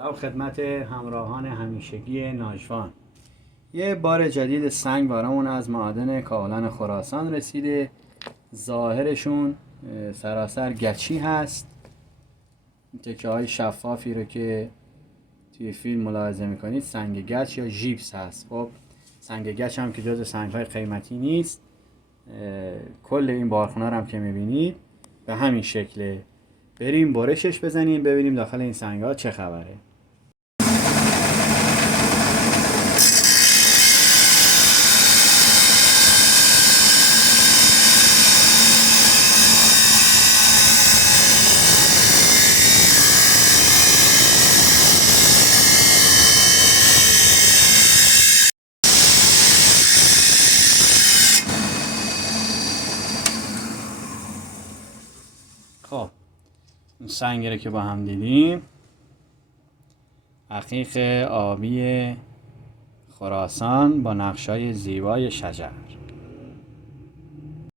خدمت همراهان همیشگی ناجوان. یه بار جدید سنگ برامون از معادن کاولن خراسان رسیده. ظاهرشون سراسر گچی هست. تکه های شفافی رو که توی فیلم ملاحظه میکنید سنگ گچ یا ژیپس هست. خب سنگ گچ هم که جز سنگ های قیمتی نیست. کل این بارخونه رو هم که میبینید به همین شکله. بریم برشش بزنیم ببینیم داخل این سنگ ها چه خبره. خب این سنگی رو که با هم دیدیم عقیق آبی خراسان با نقشای زیبای شجر.